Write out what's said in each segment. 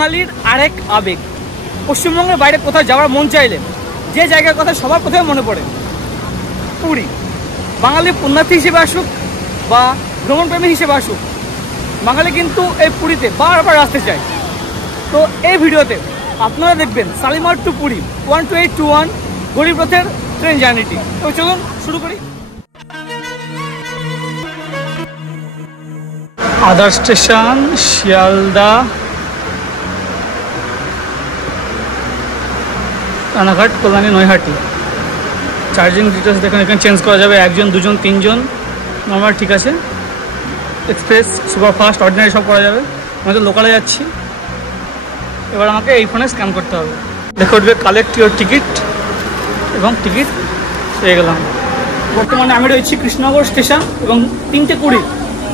বাঙালির আরেক আবেগ। পশ্চিমবঙ্গের বাইরে কোথাও যাওয়ার মন চাইলে যে জায়গার কথা সবার প্রথমে মনে পড়ে পুরী। বাঙালি পুণ্যার্থী হিসেবে আসুক বা ভ্রমণপ্রেমী হিসেবে আসুক, বাঙালি কিন্তু এই পুরীতে বারবার আসতে চায়। তো এই ভিডিওতে আপনারা দেখবেন শালিমার টু পুরী 12821 গরিব রথের ট্রেন জার্নিটি। তো চলুন শুরু করি। Other station Sealdah, Ranaghat, Kalyani, Naihati. Charging details দেখুন, এখানে চেঞ্জ করা যাবে, 1 জন 2 জন 3 জন নর্মাল ঠিক আছে। এক্সপ্রেস, সুপারফাস্ট, অর্ডিনারি সব করা যাবে। আমি তো লোকালে যাচ্ছি, এবার আমাকে এই ফোনে স্ক্যান করতে হবে। দেখে উঠবে কালেক্ট ইউর টিকিট এবং টিকিট পেয়ে গেলাম। বর্তমানে আমি রয়েছি কৃষ্ণনগর স্টেশন এবং 3:20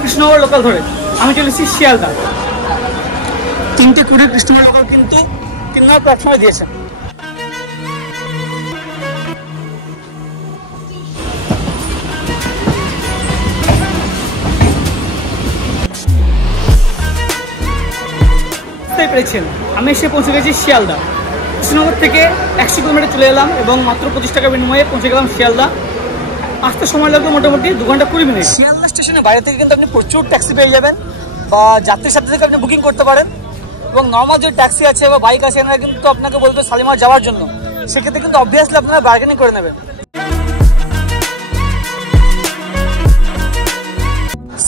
কৃষ্ণনগর লোকাল ধরে আমি চলে এসেছি শিয়ালদা। 3:20 কৃষ্ণনগর লোকাল কিন্তু 3 নম্বর প্ল্যাটফর্মে দিয়েছে। পেরেছেন আমি এসে পৌঁছে গেছি শিয়ালদা। কৃষ্ণনগর থেকে 100 কিলোমিটার চলে এলাম এবং মাত্র 25 টাকা বিনিময়ে পৌঁছে গেলাম শিয়ালদা। আসতে সময় লাগলো মোটামুটি 2 ঘন্টা 20 মিনিট। শিয়ালদা স্টেশনের বাইরে থেকে কিন্তু আপনি প্রচুর ট্যাক্সি পেয়ে যাবেন বা যাত্রীর সাথে থেকে আপনি বুকিং করতে পারেন। এবং নর্মাল যে ট্যাক্সি আছে বা বাইক আছে, এনারা কিন্তু আপনাকে বলবে শালিমার যাওয়ার জন্য, সেক্ষেত্রে কিন্তু অবভিয়াসলি আপনারা বার্গেনিং করে নেবেন।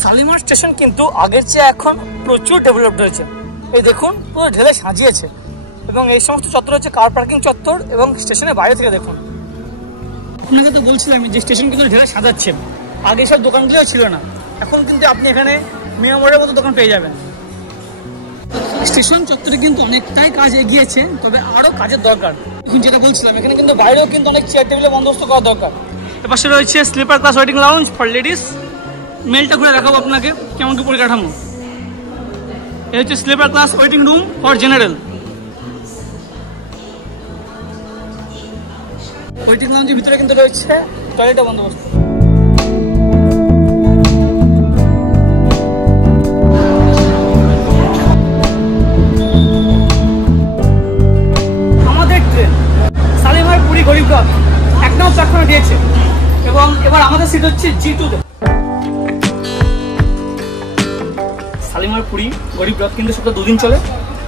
শালিমার স্টেশন কিন্তু আগের চেয়ে এখন প্রচুর ডেভেলপড হয়েছে। এই দেখুন, পুরো ঢেলে সাজিয়েছে এবং এই সমস্ত চত্বর হচ্ছে কার পার্কিং চত্বর এবং স্টেশনের বাইরে থেকে দেখুন। আপনাকে তো বলছিলাম যে স্টেশন কিন্তু ঢেলে সাজাচ্ছে। আগে সব দোকানগুলো ছিল না, এখন কিন্তু আপনি এখানে মিয়ামোড়ের মতো দোকান পেয়ে যাবেন। স্টেশন চত্বরে কিন্তু অনেকটাই কাজ এগিয়েছে, তবে আরও কাজের দরকার। যেটা বলছিলাম, এখানে কিন্তু বাইরেও কিন্তু অনেক চেয়ার টেবিলের বন্দোবস্ত করা দরকার। এপাশে রয়েছে sleeper class waiting lounge for ladies. মেলটা ঘুরে দেখাবো আপনাকে কেমন কি পরিকাঠামো। এই হচ্ছে sleeper class waiting room for general. Waiting লাউঞ্জের ভিতরে কিন্তু রয়েছে টয়লেটের বন্দোবস্ত। আমাদের ট্রেন শালিমার পুরী গরিব রথ 1 নম্বর প্ল্যাটফর্মে দিয়েছে এবং এবার আমাদের সিট হচ্ছে G2-তে। শালিমার পুরী গরিব রথ কিন্তু সপ্তাহে 2 দিন চলে।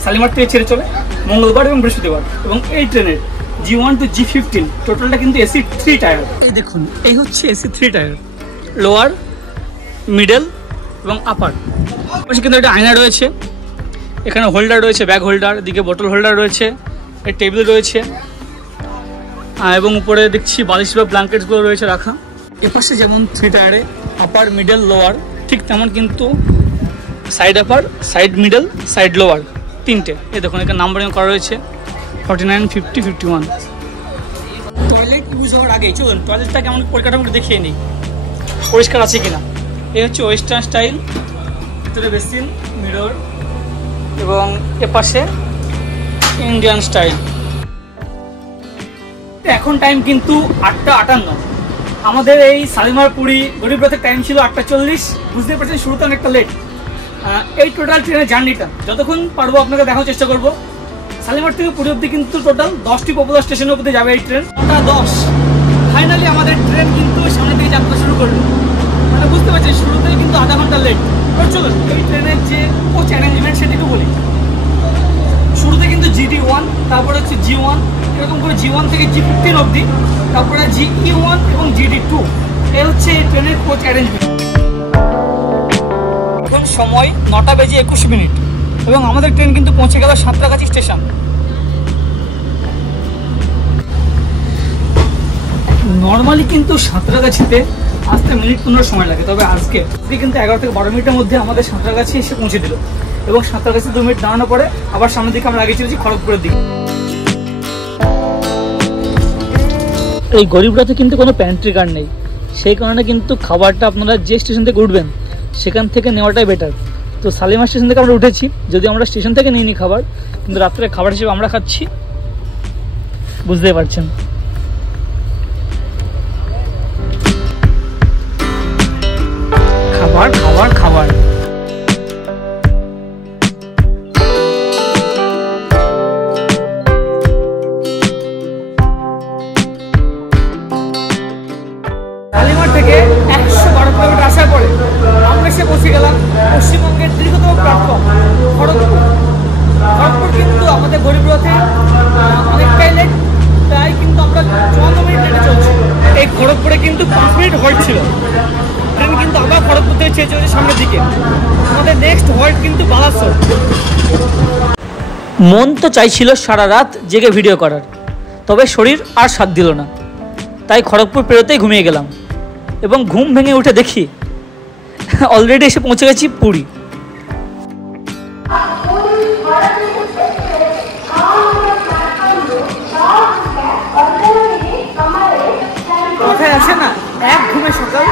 শালিমার থেকে ছেড়ে চলে মঙ্গলবার এবং বৃহস্পতিবার। এবং এই ট্রেনের G1 to G15 টোটালটা কিন্তু AC 3 টায়ার। এই দেখুন, এই হচ্ছে AC 3 টায়ার, লোয়ার, মিডল এবং আপার। পাশে কিন্তু একটা আয়না রয়েছে, এখানে হোল্ডার রয়েছে, ব্যাগ হোল্ডার, এদিকে বোতল হোল্ডার রয়েছে, এই টেবিল রয়েছে এবং উপরে দেখছি বালিশ বা ব্ল্যাঙ্কেটসগুলো রয়েছে রাখা। এপাশে যেমন 3 টায়ারে আপার, মিডল, লোয়ার, ঠিক তেমন কিন্তু সাইড আপার, সাইড মিডল, সাইড লোয়ার 3টে। এই দেখুন, এখানে নাম্বারিং করা রয়েছে 49, 50, 51। টয়লেট ইউজ হওয়ার আগে চলুন টয়লেটটা কেমন পরিকাঠামো দেখিয়ে নিই, পরিষ্কার আছে কিনা। এই হচ্ছে ওয়েস্টার্ন স্টাইল, ভিতরে বেসিন, মিরর এবং এপাশে ইন্ডিয়ান স্টাইল। এখন টাইম কিন্তু 8:58। আমাদের এই শালিমার পুরী গরিব রথের টাইম ছিল 8:40। বুঝতে পারছেন শুরুতে অনেকটা লেট। এই টোটাল ট্রেনের জার্নিটা যতক্ষণ পারবো আপনাকে দেখার চেষ্টা করবো। শালিমার থেকে পুরী অব্দি কিন্তু টোটাল 10টি পপুলার স্টেশনের উপরে যাবে এই ট্রেন। 9:10 ফাইনালি আমাদের ট্রেন কিন্তু সামনে থেকে যাত্রা শুরু করলো। মানে বুঝতে পারছেন শুরুতেই কিন্তু আধা ঘন্টা লেট। চলুন এই ট্রেনের যে কোচ অ্যারেঞ্জমেন্ট সেটা একটু বলি। শুরুতে কিন্তু GD1, তারপরে হচ্ছে G1, এরকম করে G1 থেকে G15 অবধি, তারপরে GE1 এবং GD2। এই হচ্ছে এই ট্রেনের কোচ অ্যারেঞ্জমেন্ট। এখন সময় 9:21 এবং আমাদের ট্রেন কিন্তু পৌঁছে গেল সাঁতরাগাছি স্টেশন। নর্মালি কিন্তু সাঁতরাগাছিতে আসতে মিনিট 15 সময় লাগে, তবে আজকে কিন্তু 11 থেকে 12 মিনিটের মধ্যে আমাদের সাঁতরাগাছি এসে পৌঁছে দিল। এবং সাঁতরাগাছি 2 মিনিট দাঁড়ানোর পরে আবার সামনের দিকে আমরা আগে চলেছি খড়গপুরের দিকে। এই গরিব রথে কিন্তু কোনো প্যান্ট্রি কার নেই, সেই কারণে কিন্তু খাবারটা আপনারা যে স্টেশন থেকে উঠবেন সেখান থেকে নেওয়াটাই বেটার। তো শালিমার স্টেশন থেকে আমরা উঠেছি, যদি আমরা স্টেশন থেকে নিয়ে নিই খাবার, কিন্তু রাত্রে খাবার হিসেবে আমরা খাচ্ছি, বুঝতেই পারছেন। খাবার খাবার খাবার খড়গপুরে কিন্তু 5 মিনিট হল্ট ছিল। ট্রেন কিন্তু আবার খড়গপুর থেকে চেয়ে চলেছে সামনের দিকে। আমাদের নেক্সট হল্ট কিন্তু বালাসোর। মন তো চাইছিল সারা রাত জেগে ভিডিও করার, তবে শরীর আর সাথ দিল না। তাই খড়গপুর পেরোতেই ঘুমিয়ে গেলাম এবং ঘুম ভেঙে উঠে দেখি অলরেডি এসে পৌঁছে গেছি পুরী। কথায় আসে না, এক ঘুমে সকাল,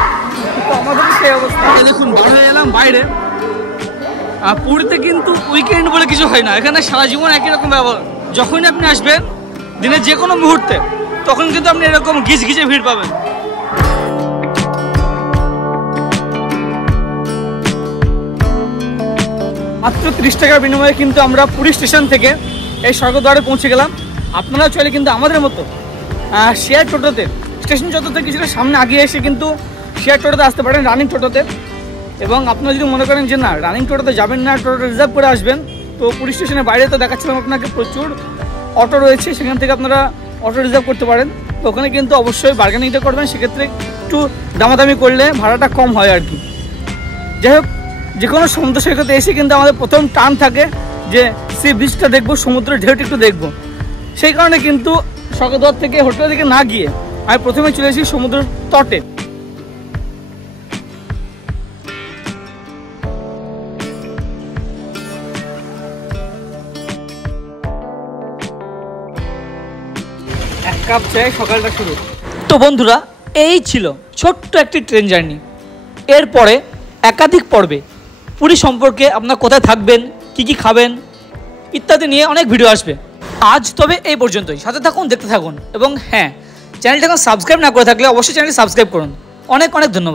তো আমাদের সেই অবস্থা। দেখুন বার হয়ে এলাম বাইরে। আর পুরীতে কিন্তু উইকেন্ড বলে কিছু হয় না, এখানে সারা জীবন একই রকম ব্যবহার। যখনই আপনি আসবেন দিনের যে কোনো মুহূর্তে, তখন কিন্তু আপনি এরকম গিজ গিজে ভিড় পাবেন। মাত্র 30 টাকার বিনিময়ে কিন্তু আমরা পুরী স্টেশন থেকে এই স্বর্গদ্বারে পৌঁছে গেলাম। আপনারাও চাইলে কিন্তু আমাদের মতো শেয়ার টোটোতে স্টেশন চত্বর থেকে কিছুটা সামনে আগিয়ে এসে কিন্তু শেয়ার টোটোতে আসতে পারেন, রানিং টোটোতে। এবং আপনারা যদি মনে করেন যে না রানিং টোটোতে যাবেন না, টোটো রিজার্ভ করে আসবেন, তো পুরী স্টেশনের বাইরে তো দেখাচ্ছিলাম আপনাকে প্রচুর অটো রয়েছে, সেখান থেকে আপনারা অটো রিজার্ভ করতে পারেন। তো ওখানে কিন্তু অবশ্যই বার্গেনিংটা করবেন, সেক্ষেত্রে একটু দামাদামি করলে ভাড়াটা কম হয় আর কি। যাই হোক, যে কোনো সমুদ্র সৈকতে এসে কিন্তু আমাদের প্রথম টান থাকে যে সি বিচটা দেখবো, সমুদ্রের ঢেউটা একটু দেখবো। সেই কারণে কিন্তু স্বর্গদ্বার থেকে হোটেলের দিকে না গিয়ে আমি প্রথমে চলে এসেছি সমুদ্র তটে। এক কাপ চায় সকালটা শুরু। তো বন্ধুরা, এই ছিল ছোট্ট একটি ট্রেন জার্নি। এরপরে একাধিক পর্বে পুরী সম্পর্কে আপনার কোথায় থাকবেন, কি খাবেন ইত্যাদি নিয়ে অনেক ভিডিও আসবে। আজ তবে এই পর্যন্তই, সাথে থাকুন, দেখতে থাকুন। এবং হ্যাঁ, চ্যানেলটাকে সাবস্ক্রাইব না করে থাকলে অবশ্যই চ্যানেলটি সাবস্ক্রাইব করুন। অনেক অনেক ধন্যবাদ।